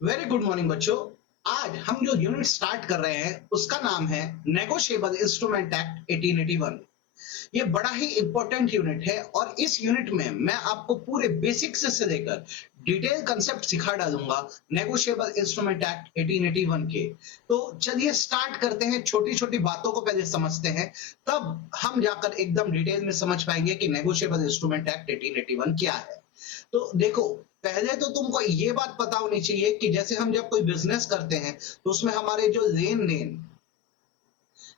Very good morning बच्चों। आज हम जो यूनिट स्टार्ट कर रहे हैं उसका नाम है नेगोशिएबल इंस्ट्रूमेंट एक्ट 1881। ये बड़ा ही इंपॉर्टेंट यूनिट है और इस यूनिट में मैं आपको पूरे बेसिक्स से लेकर डिटेल कंसेप्ट सिखा डालूंगा नेगोशिएबल इंस्ट्रूमेंट एक्ट 1881 के। तो चलिए स्टार्ट करते हैं, छोटी छोटी बातों को पहले समझते हैं, तब हम जाकर एकदम डिटेल में समझ पाएंगे कि नेगोशिएबल इंस्ट्रूमेंट एक्ट 1881 क्या है। तो देखो, पहले तो तुमको ये बात पता होनी चाहिए कि जैसे हम जब कोई बिजनेस करते हैं तो उसमें हमारे जो लेन देन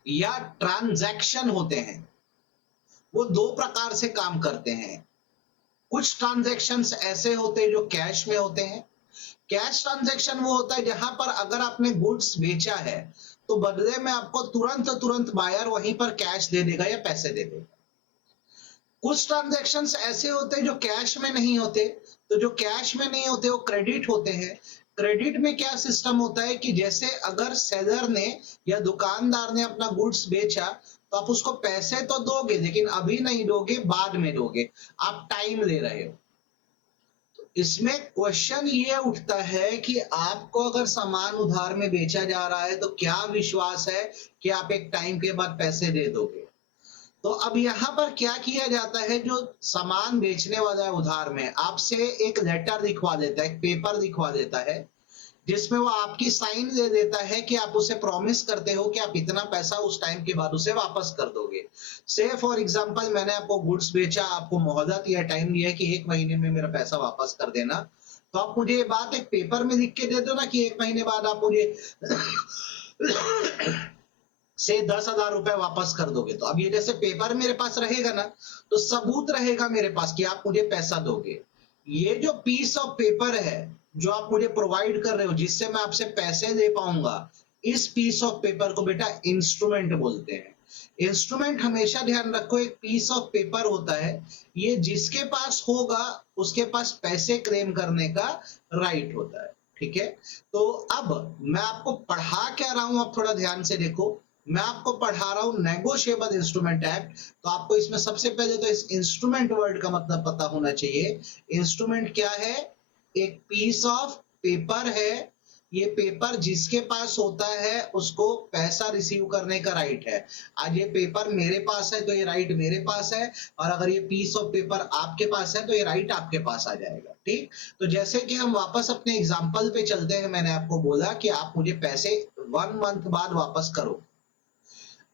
या ट्रांजैक्शन होते हैं वो दो प्रकार से काम करते हैं। कुछ ट्रांजैक्शंस ऐसे होते हैं जो कैश में होते हैं। कैश ट्रांजैक्शन वो होता है जहां पर अगर आपने गुड्स बेचा है तो बदले में आपको तुरंत तुरंत बायर वहीं पर कैश दे देगा या पैसे दे देगा। कुछ ट्रांजैक्शंस ऐसे होते हैं जो कैश में नहीं होते। तो जो कैश में नहीं होते वो क्रेडिट होते हैं। क्रेडिट में क्या सिस्टम होता है कि जैसे अगर सेलर ने या दुकानदार ने अपना गुड्स बेचा तो आप उसको पैसे तो दोगे लेकिन अभी नहीं दोगे, बाद में दोगे। आप टाइम ले रहे हो। इसमें क्वेश्चन ये उठता है कि आपको अगर सामान उधार में बेचा जा रहा है तो क्या विश्वास है कि आप एक टाइम के बाद पैसे दे दोगे। तो अब यहाँ पर क्या किया जाता है, जो सामान बेचने वाला है उधार में आपसे एक लेटर लिखवा देता है, एक पेपर लिखवा देता है जिसमें वो आपकी साइन दे देता है कि आप उसे प्रॉमिस करते हो कि आप इतना पैसा उस टाइम के बाद उसे वापस कर दोगे। से फॉर एग्जांपल मैंने आपको गुड्स बेचा, आपको मोहलत या टाइम दिया कि 1 महीने में मेरा पैसा वापस कर देना। तो आप मुझे ये बात एक पेपर में लिख के दे दो ना कि 1 महीने बाद आप मुझे से 10,000 रुपए वापस कर दोगे। तो अब ये जैसे पेपर मेरे पास रहेगा ना, तो सबूत रहेगा मेरे पास कि आप मुझे पैसा दोगे। ये जो पीस ऑफ पेपर है जो आप मुझे प्रोवाइड कर रहे हो जिससे मैं आपसे पैसे दे पाऊंगा, इस पीस ऑफ पेपर को बेटा इंस्ट्रूमेंट बोलते हैं। इंस्ट्रूमेंट हमेशा ध्यान रखो, एक पीस ऑफ पेपर होता है, ये जिसके पास होगा उसके पास पैसे क्लेम करने का राइट होता है। ठीक है। तो अब मैं आपको पढ़ा क्या रहा हूं, आप थोड़ा ध्यान से देखो। मैं आपको पढ़ा रहा हूं नेगोशिएबल इंस्ट्रूमेंट एक्ट। तो आपको इसमें सबसे पहले तो इस इंस्ट्रूमेंट वर्ड का मतलब पता होना चाहिए। इंस्ट्रूमेंट क्या है? एक पीस ऑफ पेपर है। ये पेपर जिसके पास होता है उसको पैसा रिसीव करने का राइट है। आज ये पेपर मेरे पास है तो ये राइट मेरे पास है, और अगर ये पीस ऑफ पेपर आपके पास है तो ये राइट आपके पास आ जाएगा। ठीक। तो जैसे कि हम वापस अपने एग्जांपल पे चलते हैं, मैंने आपको बोला कि आप मुझे पैसे 1 मंथ बाद वापस करो।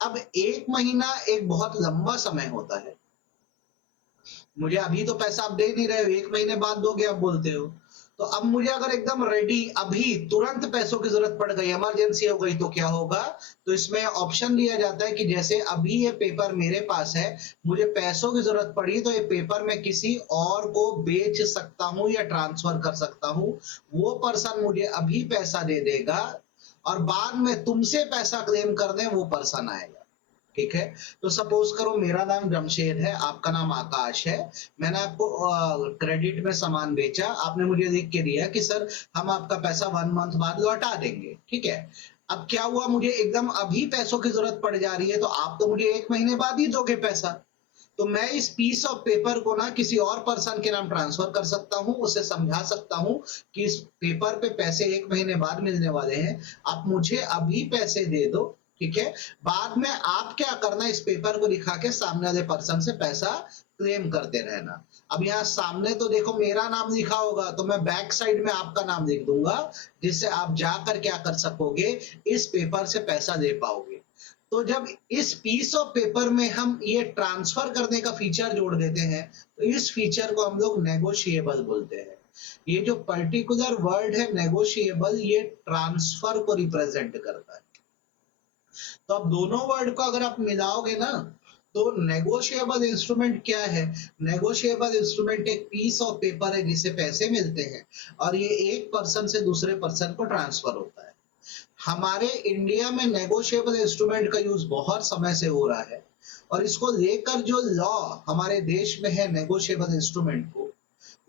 अब 1 महीना एक बहुत लंबा समय होता है। मुझे अभी तो पैसा आप दे नहीं रहे हो, 1 महीने बाद दोगे आप बोलते हो। तो अब मुझे अगर एकदम रेडी अभी तुरंत पैसों की जरूरत पड़ गई, इमरजेंसी हो गई, तो क्या होगा? तो इसमें ऑप्शन दिया जाता है कि जैसे अभी ये पेपर मेरे पास है, मुझे पैसों की जरूरत पड़ी तो ये पेपर मैं किसी और को बेच सकता हूं या ट्रांसफर कर सकता हूं। वो पर्सन मुझे अभी पैसा दे देगा और बाद में तुमसे पैसा क्लेम करने वो पर्सन आएगा। ठीक है। तो सपोज करो मेरा नाम जमशेद है, आपका नाम आकाश है। मैंने आपको क्रेडिट में सामान बेचा, आपने मुझे लिख के दिया कि सर हम आपका पैसा 1 मंथ बाद लौटा देंगे। ठीक है। अब क्या हुआ, मुझे एकदम अभी पैसों की जरूरत पड़ जा रही है तो आप तो मुझे 1 महीने बाद ही दोगे पैसा। तो मैं इस पीस ऑफ पेपर को ना किसी और पर्सन के नाम ट्रांसफर कर सकता हूं, उसे समझा सकता हूं कि इस पेपर पे पैसे 1 महीने बाद मिलने वाले हैं, आप मुझे अभी पैसे दे दो। ठीक है। बाद में आप क्या करना, इस पेपर को दिखा के सामने वाले पर्सन से पैसा क्लेम करते रहना। अब यहाँ सामने तो देखो मेरा नाम लिखा होगा, तो मैं बैक साइड में आपका नाम लिख दूंगा, जिससे आप जाकर क्या कर सकोगे, इस पेपर से पैसा दे पाओगे। तो जब इस पीस ऑफ पेपर में हम ये ट्रांसफर करने का फीचर जोड़ देते हैं तो इस फीचर को हम लोग नेगोशिएबल बोलते हैं। ये जो पर्टिकुलर वर्ड है नेगोशिएबल, ये ट्रांसफर को रिप्रेजेंट करता है। तो अब दोनों वर्ड को अगर आप मिलाओगे ना, तो नेगोशिएबल इंस्ट्रूमेंट क्या है? नेगोशिएबल इंस्ट्रूमेंट एक पीस ऑफ पेपर है जिसे पैसे मिलते हैं और ये एक पर्सन से दूसरे पर्सन को ट्रांसफर होता है। हमारे इंडिया में नेगोशिएबल इंस्ट्रूमेंट का यूज बहुत समय से हो रहा है और इसको लेकर जो लॉ हमारे देश में है नेगोशिएबल इंस्ट्रूमेंट को,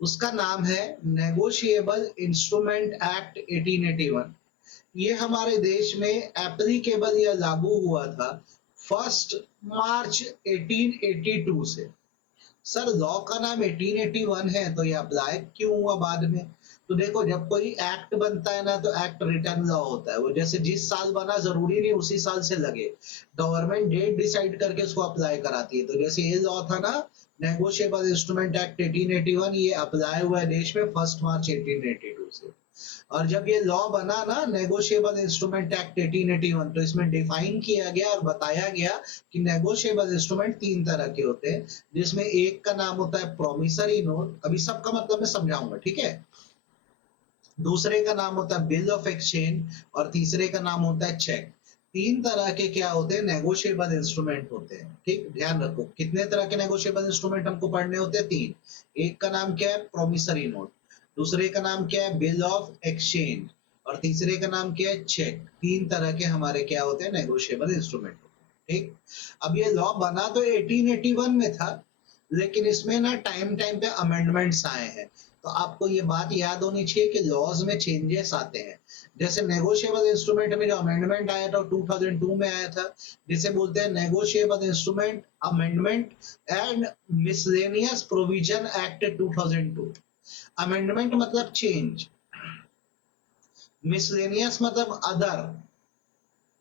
उसका नाम है नेगोशिएबल इंस्ट्रूमेंट एक्ट 1881। ये हमारे देश में एप्लीकेबल या लागू हुआ था 1 मार्च 1882 से। सर लॉ का नाम 1881 है तो ये अप्लाई क्यों हुआ बाद में? तो देखो जब कोई एक्ट बनता है ना तो एक्ट रिटर्न लॉ होता है, वो जैसे जिस साल बना जरूरी नहीं उसी साल से लगे, गवर्नमेंट डेट डिसाइड करके उसको अप्लाई कराती है। तो जैसे ये लॉ था ना, नेगोशिएबल इंस्ट्रूमेंट एक्ट 1881, ये अप्लाई हुआ है देश में 1 मार्च 1882 से। और जब ये लॉ बना ना नेगोशिएबल इंस्ट्रूमेंट एक्ट 1881, तो इसमें डिफाइन किया गया और बताया गया कि नेगोशिएबल इंस्ट्रूमेंट 3 तरह के होते हैं, जिसमें एक का नाम होता है प्रोमिसरी नोट, अभी सबका मतलब मैं समझाऊंगा, ठीक है। दूसरे का नाम होता है बिल ऑफ एक्सचेंज और तीसरे का नाम होता है चेक। 3 तरह के क्या होते हैं, नेगोशिएबल इंस्ट्रूमेंट होते हैं, ठीक, ध्यान रखो। कितने तरह के नेगोशिएबल इंस्ट्रूमेंट हमको पढ़ने होते हैं? 3। एक का नाम क्या है, प्रोमिसरी नोट, दूसरे का नाम क्या है, बिल ऑफ एक्सचेंज, और तीसरे का नाम क्या है, चेक। 3 तरह के हमारे क्या होते हैं, नेगोशिएबल इंस्ट्रूमेंट होते हैं, ठीक। अब ये लॉ बना तो 1881 में था, लेकिन इसमें ना टाइम टाइम पे अमेंडमेंट्स आए हैं। तो आपको ये बात याद होनी चाहिए कि लॉज में चेंजेस आते हैं। जैसे नेगोशिएबल इंस्ट्रूमेंट में जो अमेंडमेंट आया था 2002 में आया था, जिसे बोलते हैं negotiable instrument amendment and miscellaneous provision act 2002। Amendment मतलब चेंज, मिसलेनियस मतलब अदर,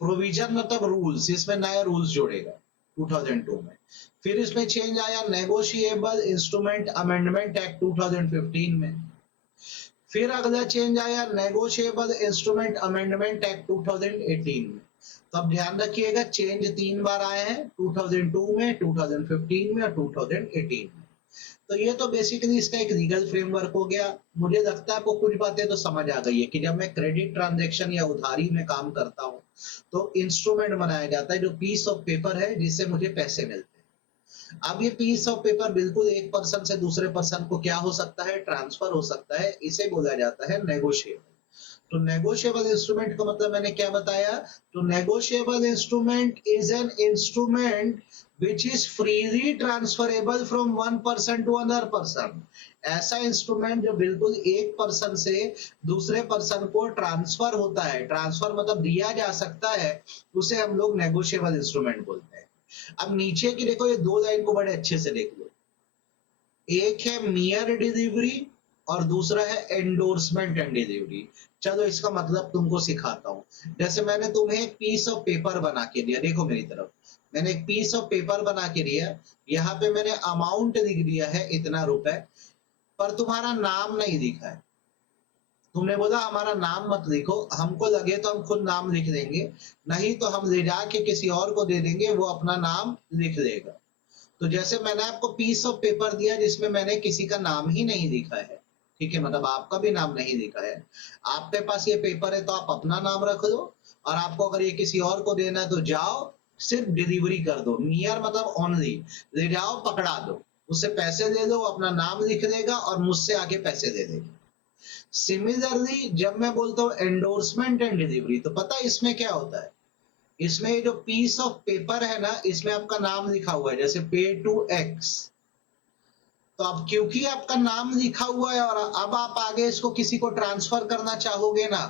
प्रोविजन मतलब रूल्स, इसमें नए रूल्स जोड़ेगा 2002 में। फिर इसमें चेंज आया नेगोशिएबल इंस्ट्रूमेंट अमेंडमेंट एक्ट 2015 में। फिर अगला चेंज आया नेगोशिएबल इंस्ट्रूमेंट अमेंडमेंट एक्ट 2018 में। तो अब ध्यान रखिएगा चेंज 3 बार आए हैं, 2002 में, 2015 में और 2018 में। तो ये तो बेसिकली इसका एक लीगल फ्रेमवर्क हो गया। मुझे लगता है आपको कुछ बातें तो समझ आ गई है कि जब मैं क्रेडिट ट्रांजैक्शन या उधारी में काम करता हूँ तो इंस्ट्रूमेंट बनाया जाता है जो पीस ऑफ पेपर है जिससे मुझे पैसे मिलते हैं। अब ये पीस ऑफ पेपर बिल्कुल एक पर्सन से दूसरे पर्सन को क्या हो सकता है, ट्रांसफर हो सकता है, इसे बोला जाता है नेगोशिएबल। तो नेगोशिएबल इंस्ट्रूमेंट का मतलब मैंने क्या बताया, तो negotiable instrument is an instrument which is freely transferable from one person to another person। ऐसा इंस्ट्रूमेंट जो बिल्कुल एक पर्सन से दूसरे पर्सन को ट्रांसफर होता है, ट्रांसफर मतलब दिया जा सकता है, उसे हम लोग नेगोशिएबल इंस्ट्रूमेंट बोलते हैं। अब नीचे की देखो, ये 2 लाइन को बड़े अच्छे से देख लो। एक है मियर डिलीवरी और दूसरा है एंडोर्समेंट एंड डिलीवरी। चलो इसका मतलब तुमको सिखाता हूं। जैसे मैंने तुम्हें एक पीस ऑफ पेपर बना के दिया, देखो मेरी तरफ, मैंने एक पीस ऑफ पेपर बना के दिया, यहाँ पे मैंने अमाउंट लिख दिया है इतना रुपए, पर तुम्हारा नाम नहीं लिखा है। तुमने बोला हमारा नाम मत लिखो, हमको लगे तो हम खुद नाम लिख देंगे, नहीं तो हम ले जाके किसी और को दे देंगे, वो अपना नाम लिख देगा। तो जैसे मैंने आपको पीस ऑफ पेपर दिया जिसमें मैंने किसी का नाम ही नहीं लिखा है, ठीक है, मतलब आपका भी नाम नहीं लिखा है, आपके पास ये पेपर है तो आप अपना नाम रख दो, और आपको अगर ये किसी और को देना है तो जाओ सिर्फ डिलीवरी कर दो। नियर मतलब ओनली, ले जाओ पकड़ा दो, उससे पैसे दे दो, अपना नाम लिख देगा और मुझसे आगे पैसे दे देगा। सिमिलरली जब मैं बोलता हूँ एंडोर्समेंट एंड डिलीवरी, तो पता है इसमें क्या होता है, इसमें जो पीस ऑफ पेपर है ना, इसमें आपका नाम लिखा हुआ है, जैसे पे टू एक्स। तो अब क्योंकि आपका नाम लिखा हुआ है और अब आप आगे इसको किसी को ट्रांसफर करना चाहोगे ना,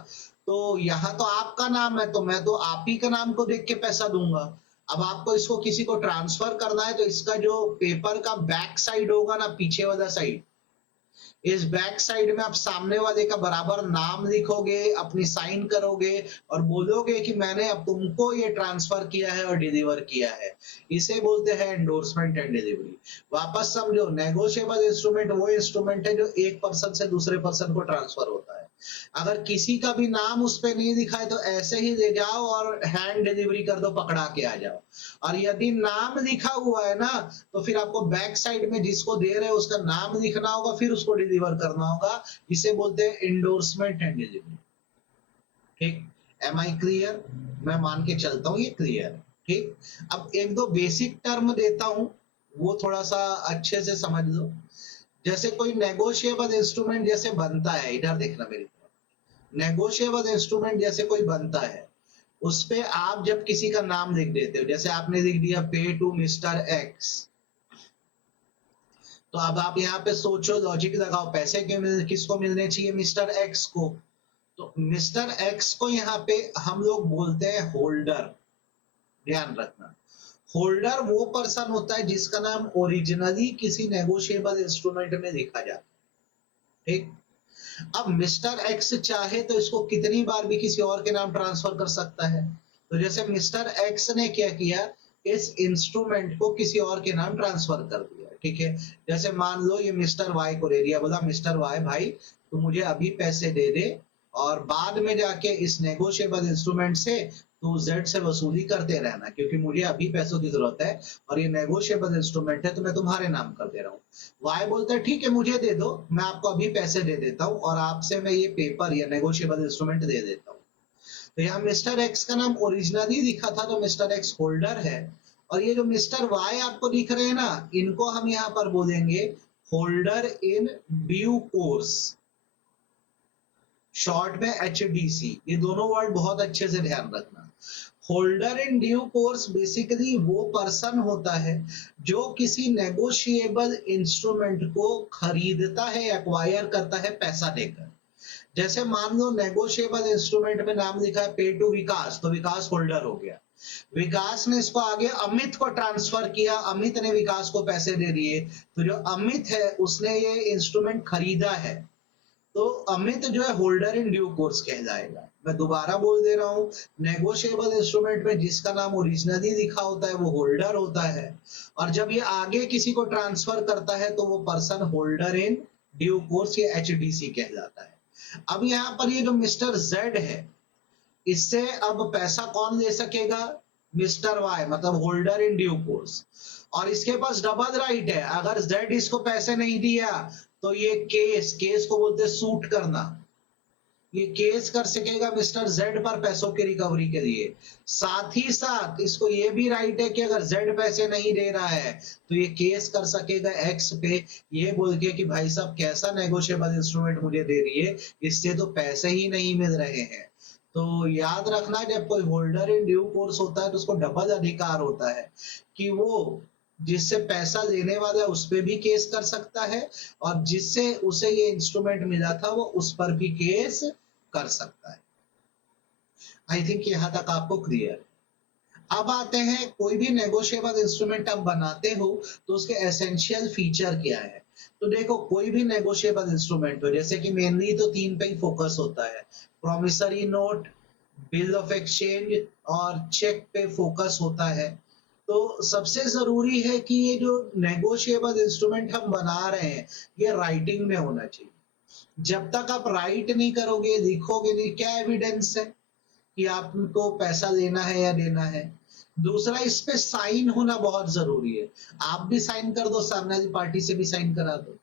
तो यहाँ तो आपका नाम है, तो मैं तो आप ही का नाम को देख के पैसा दूंगा। अब आपको इसको किसी को ट्रांसफर करना है तो इसका जो पेपर का बैक साइड होगा ना, पीछे वाला साइड, इस बैक साइड में आप सामने वाले का बराबर नाम लिखोगे, अपनी साइन करोगे और बोलोगे कि मैंने अब तुमको ये ट्रांसफर किया है और डिलीवर किया है। इसे बोलते हैं एंडोर्समेंट एंड डिलीवरी। वापस समझो, नेगोशिएबल इंस्ट्रूमेंट वो इंस्ट्रूमेंट है जो एक पर्सन से दूसरे पर्सन को ट्रांसफर होता है। अगर किसी का भी नाम उस पर नहीं लिखा है तो ऐसे ही ले जाओ और हैंड डिलीवरी कर दो, पकड़ा के आ जाओ। और यदि नाम लिखा हुआ है ना, तो फिर आपको बैक साइड में जिसको दे रहे हो उसका नाम लिखना होगा, फिर उसको डिलीवर करना होगा। इसे बोलते हैं इंडोर्समेंट एंड डिलीवरी। ठीक, एम आई क्लियर? मैं मान के चलता हूँ ये क्लियर। ठीक, अब एक दो बेसिक टर्म देता हूं, वो थोड़ा सा अच्छे से समझ लो। जैसे कोई नेगोशिएबल इंस्ट्रूमेंट जैसे बनता है, इधर देखना मेरी तरफ, नेगोशिएबल इंस्ट्रूमेंट जैसे कोई बनता है, उस पे आप जब किसी का नाम लिख देते हो, जैसे आपने लिख दिया पे टू मिस्टर एक्स, तो अब आप यहाँ पे सोचो, लॉजिक लगाओ, पैसे किसको मिलने चाहिए, मिस्टर एक्स को। तो मिस्टर एक्स को यहाँ पे हम लोग बोलते हैं होल्डर। ध्यान रखना, होल्डर वो पर्सन होता है जिसका नाम ओरिजिनली किसी नेगोशिएबल इंस्ट्रूमेंट में लिखा जाता है। ठीक, अब मिस्टर एक्स चाहे तो इसको कितनी बार भी किसी और के नाम ट्रांसफर कर सकता है। तो जैसे मिस्टर एक्स ने क्या किया, इस इंस्ट्रूमेंट को किसी और के नाम ट्रांसफर कर दिया, ठीक है। जैसे मान लो ये मिस्टर वाई को दे दिया, बोला मिस्टर वाई भाई तू मुझे अभी पैसे दे दे और बाद में जाके इस नेगोशिएबल इंस्ट्रूमेंट से तू जेड से वसूली करते रहना, क्योंकि मुझे अभी पैसों की जरूरत है और ये नेगोशिएबल इंस्ट्रूमेंट है तो मैं तुम्हारे नाम कर दे रहा हूँ। वाई बोलता है ठीक है मुझे दे दो, मैं आपको अभी पैसे दे देता हूँ और आपसे मैं ये पेपर या नेगोशिएबल इंस्ट्रूमेंट दे देता हूँ। तो यहाँ मिस्टर एक्स का नाम ओरिजिनली लिखा था तो मिस्टर एक्स होल्डर है, और ये जो मिस्टर वाई आपको दिख रहे हैं ना, इनको हम यहाँ पर बोलेंगे holder in due course, short में HDC। ये दोनों वर्ड बहुत अच्छे से ध्यान रखना। Holder in due course basically वो पर्सन होता है जो किसी नेगोशिएबल इंस्ट्रूमेंट को खरीदता है, एक्वायर करता है पैसा देकर। जैसे मान लो नेगोशिएबल इंस्ट्रूमेंट में नाम लिखा है पे टू विकास, तो विकास होल्डर हो गया। विकास ने इसको आगे अमित को ट्रांसफर किया, अमित ने विकास को पैसे दे दिए, तो जो अमित है उसने ये इंस्ट्रूमेंट खरीदा है, तो अमित जो है होल्डर इन ड्यू कोर्स कहलाएगा। मैं दोबारा बोल दे रहा हूं, नेगोशिएबल इंस्ट्रूमेंट में जिसका नाम ओरिजिनली लिखा होता है वो होल्डर होता है, और जब ये आगे किसी को ट्रांसफर करता है तो वो person holder in due course या HDC कहलाता है। अब यहाँ पर ये जो मिस्टर जेड है, इससे अब पैसा कौन ले सकेगा, मिस्टर वाई, मतलब होल्डर इन ड्यू कोर्स, और इसके पास डबल राइट है। अगर जेड इसको पैसे नहीं दिया तो ये केस को बोलते हैं सूट करना, ये केस कर सकेगा मिस्टर जेड पर पैसों की रिकवरी के लिए। साथ ही साथ इसको ये भी राइट है कि अगर जेड पैसे नहीं दे रहा है तो ये केस कर सकेगा एक्स पे, ये बोल के कि भाई साहब कैसा नेगोशिएबल इंस्ट्रूमेंट मुझे दे रही है, इससे तो पैसे ही नहीं मिल रहे हैं। तो याद रखना जब कोई होल्डर इन ड्यू कोर्स होता है तो उसको डबल अधिकार होता है कि वो जिससे पैसा लेने वाला है उस पर भी केस कर सकता है, और जिससे उसे ये इंस्ट्रूमेंट मिला था वो उस पर भी केस कर सकता है। आई थिंक यहां तक आपको क्लियर है। अब आते हैं, कोई भी नेगोशिएबल इंस्ट्रूमेंट आप बनाते हो तो उसके एसेंशियल फीचर क्या है। तो देखो कोई भी नेगोशिएबल इंस्ट्रूमेंट हो, जैसे कि मेनली तो तीन पे ही फोकस होता है, promissory note, bill of exchange और चेक पे फोकस होता है। तो सबसे जरूरी है कि ये जो नेगोशिएबल इंस्ट्रूमेंट हम बना रहे हैं ये राइटिंग में होना चाहिए। जब तक आप राइट नहीं करोगे, लिखोगे नहीं, क्या एविडेंस है कि आपको पैसा लेना है या देना है। दूसरा, इस पे साइन होना बहुत जरूरी है, आप भी साइन कर दो, सामने वाली पार्टी से भी साइन करा दो।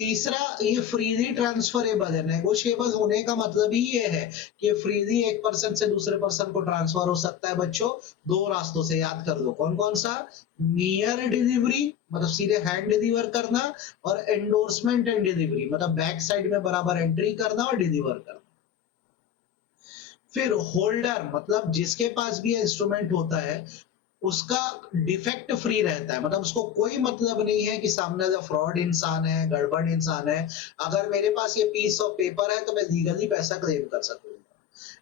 तीसरा, ये फ्रीली ट्रांसफरेबल है। नेगोशिएबल होने का मतलब ही ये है कि फ्रीली एक पर्सन से दूसरे पर्सन को ट्रांसफर हो सकता है। बच्चों दो रास्तों से, याद कर लो कौन कौन सा, नियर डिलीवरी मतलब सीधे हैंड डिलीवर करना, और एंडोर्समेंट एंड डिलीवरी मतलब बैक साइड में बराबर एंट्री करना और डिलीवर करना। फिर होल्डर मतलब जिसके पास भी इंस्ट्रूमेंट होता है उसका डिफेक्ट फ्री रहता है, मतलब उसको कोई मतलब नहीं है कि सामने वाला फ्रॉड इंसान है, गड़बड़ इंसान है। अगर मेरे पास ये पीस ऑफ पेपर है तो मैं लीगली पैसा क्लेम कर सकूंगा।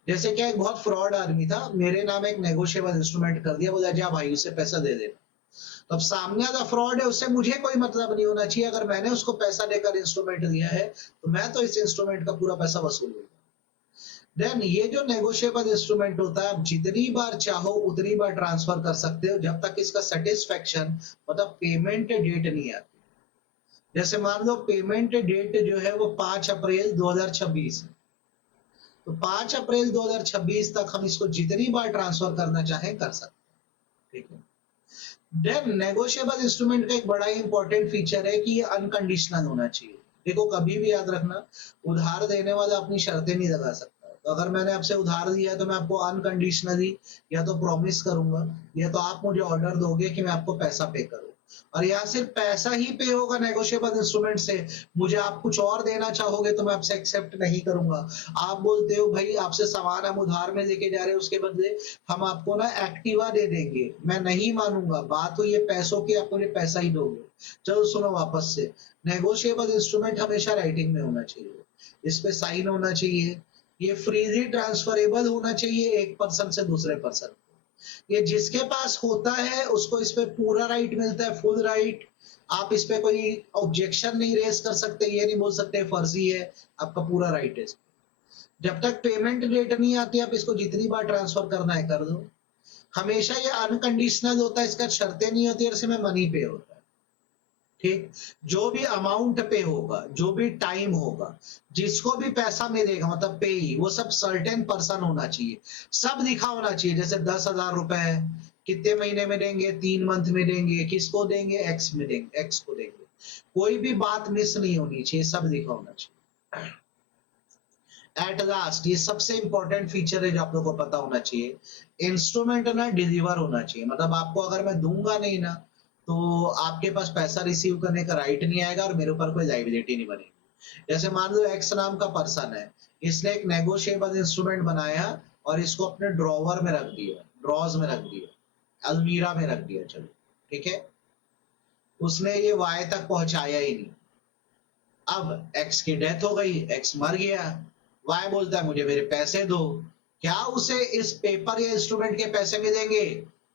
जैसे क्या, एक बहुत फ्रॉड आदमी था, मेरे नाम एक नेगोशिएबल इंस्ट्रूमेंट कर दिया, बोला जा भाई उसे पैसा दे देना। तो अब सामने वाला फ्रॉड है, उससे मुझे कोई मतलब नहीं होना चाहिए। अगर मैंने उसको पैसा देकर इंस्ट्रूमेंट दिया है तो मैं तो इस इंस्ट्रूमेंट का पूरा पैसा वसूलूंगा। देन ये जो नेगोशिएबल इंस्ट्रूमेंट होता है, आप जितनी बार चाहो उतनी बार ट्रांसफर कर सकते हो जब तक इसका सेटिस्फेक्शन मतलब पेमेंट डेट नहीं आती। जैसे मान लो पेमेंट डेट जो है वो 5 अप्रैल 2026 है, तो 5 अप्रैल 2026 तक हम इसको जितनी बार ट्रांसफर करना चाहें कर सकते हैं, ठीक है। देन नेगोशिएबल इंस्ट्रूमेंट का एक बड़ा ही इंपॉर्टेंट फीचर है कि ये अनकंडीशनल होना चाहिए। देखो कभी भी याद रखना, उधार देने वाला अपनी शर्तें नहीं लगा सकता। तो अगर मैंने आपसे उधार लिया है तो मैं आपको अनकंडीशनली या तो प्रॉमिस करूंगा या तो आप मुझे ऑर्डर दोगे कि मैं आपको पैसा पे करूं, और यहाँ सिर्फ पैसा ही पे होगा नेगोशिएबल इंस्ट्रूमेंट से। मुझे आप कुछ और देना चाहोगे तो मैं आपसे एक्सेप्ट नहीं करूंगा। आप बोलते हो भाई आपसे सामान हम उधार में लेके जा रहे हैं, उसके बदले हम आपको ना एक्टिवा दे देंगे, मैं नहीं मानूंगा। बात हुई है पैसों की, आप मुझे पैसा ही दोगे। चलो सुनो वापस से, नेगोशिएबल इंस्ट्रूमेंट हमेशा राइटिंग में होना चाहिए, इस पे साइन होना चाहिए, ये फ्रीली ट्रांसफरेबल होना चाहिए एक पर्सन से दूसरे पर्सन को। ये जिसके पास होता है उसको इस पे पूरा राइट मिलता है, फुल राइट। आप इस पे कोई ऑब्जेक्शन नहीं रेज कर सकते, ये नहीं बोल सकते फर्जी है, आपका पूरा राइट है। जब तक पेमेंट डेट नहीं आती आप इसको जितनी बार ट्रांसफर करना है कर दो। हमेशा ये अनकंडीशनल होता है, इसका शर्तें नहीं होती, और इसमें मनी पे होता है। ठीक, जो भी अमाउंट पे होगा, जो भी टाइम होगा, जिसको भी पैसा मिलेगा मतलब पे ही, वो सब सर्टेन पर्सन होना चाहिए, सब लिखा होना चाहिए। जैसे 10,000 रुपए कितने महीने में देंगे, 3 मंथ में देंगे, किसको देंगे, एक्स में देंगे, एक्स को देंगे। कोई भी बात मिस नहीं होनी चाहिए, सब लिखा होना चाहिए। एट लास्ट, ये सबसे इंपॉर्टेंट फीचर है जो आप लोग को पता होना चाहिए, इंस्ट्रूमेंट ना डिलीवर होना चाहिए। मतलब आपको अगर मैं दूंगा नहीं ना, तो आपके पास पैसा रिसीव करने का राइट नहीं आएगा और मेरे ऊपर कोई लाइबिलिटी नहीं बनेगी। जैसे मान लो एक्स नाम का पर्सन है, इसने एक नेगोशिएबल इंस्ट्रूमेंट बनाया और इसको अपने ड्रॉवर में रख दिया, ड्रॉज में रख दिया, अलमीरा में रख दिया, चलो ठीक है, उसने ये वाई तक पहुंचाया ही नहीं। अब एक्स की डेथ हो गई, एक्स मर गया, वाई बोलता है मुझे मेरे पैसे दो। क्या उसे इस पेपर या इंस्ट्रूमेंट के पैसे मिलेंगे?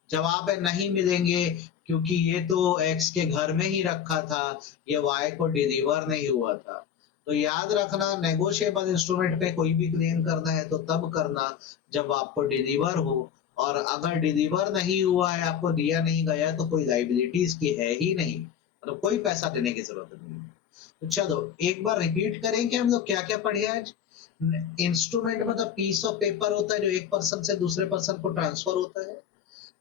जवाब है नहीं मिलेंगे, क्योंकि ये तो एक्स के घर में ही रखा था, ये वाई को डिलीवर नहीं हुआ था। तो याद रखना, नेगोशिएबल इंस्ट्रूमेंट पे कोई भी क्लेम करना है तो तब करना जब आपको डिलीवर हो, और अगर डिलीवर नहीं हुआ है, आपको दिया नहीं गया, तो कोई लाइबिलिटी इसकी है ही नहीं, मतलब कोई पैसा देने की जरूरत नहीं। तो चलो एक बार रिपीट करेंगे हम लोग क्या क्या पढ़े आज। इंस्ट्रूमेंट मतलब पीस ऑफ पेपर होता है जो एक पर्सन से दूसरे पर्सन को ट्रांसफर होता है।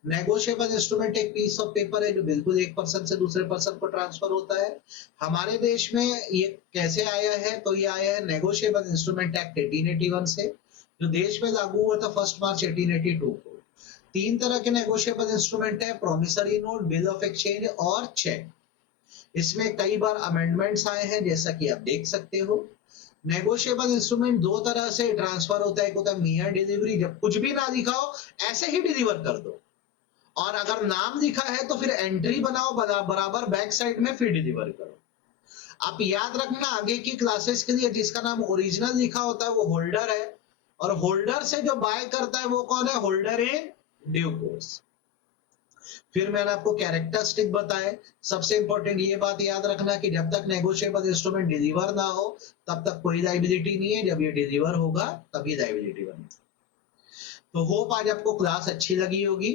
नेगोशिएबल इंस्ट्रूमेंट एक पीस ऑफ पेपर है जो बिल्कुल एक पर्सन से दूसरे पर्सन को ट्रांसफर होता है। हमारे देश में ये कैसे आया है, तो ये आया है नेगोशिएबल इंस्ट्रूमेंट एक्ट 1881 से, जो देश में लागू हुआ था 1 मार्च 1882 को। 3 तरह के नेगोशिएबल इंस्ट्रूमेंट है, promissory note, bill of exchange और चेक। इसमें कई बार अमेंडमेंट्स आए हैं जैसा कि आप देख सकते हो। नेगोशिएबल इंस्ट्रूमेंट 2 तरह से ट्रांसफर होता है, एक होता है मियर डिलीवरी, जब कुछ भी ना लिखा हो ऐसे ही डिलीवर कर दो, और अगर नाम लिखा है तो फिर एंट्री बनाओ बराबर बैक साइड में, फिर डिलीवर करो। आप याद रखना आगे की क्लासेस के लिए, जिसका नाम ओरिजिनल लिखा होता है वो होल्डर है, और होल्डर से जो बाय करता है वो कौन है, होल्डर इन ड्यू कोर्स। फिर मैंने आपको कैरेक्टरिस्टिक बताए। सबसे इंपॉर्टेंट ये बात याद रखना कि जब तक नेगोशिएबल इंस्ट्रूमेंट डिलीवर ना हो तब तक कोई लाइबिलिटी नहीं है, जब ये डिलीवर होगा तभी लाइबिलिटी बनेगी। तो होप आज आपको क्लास अच्छी लगी होगी,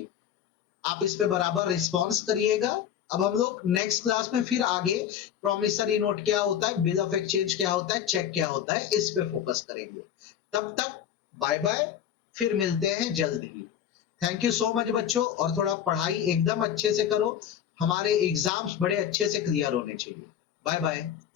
आप इस पे बराबर रिस्पॉन्स करिएगा। अब हम लोग नेक्स्ट क्लास में फिर आगे प्रोमिसरी नोट क्या होता है, बिल ऑफ एक्सचेंज क्या होता है, चेक क्या होता है, इस पे फोकस करेंगे। तब तक बाय बाय, फिर मिलते हैं जल्द ही। थैंक यू सो मच बच्चों, और थोड़ा पढ़ाई एकदम अच्छे से करो, हमारे एग्जाम्स बड़े अच्छे से क्लियर होने चाहिए। Bye bye.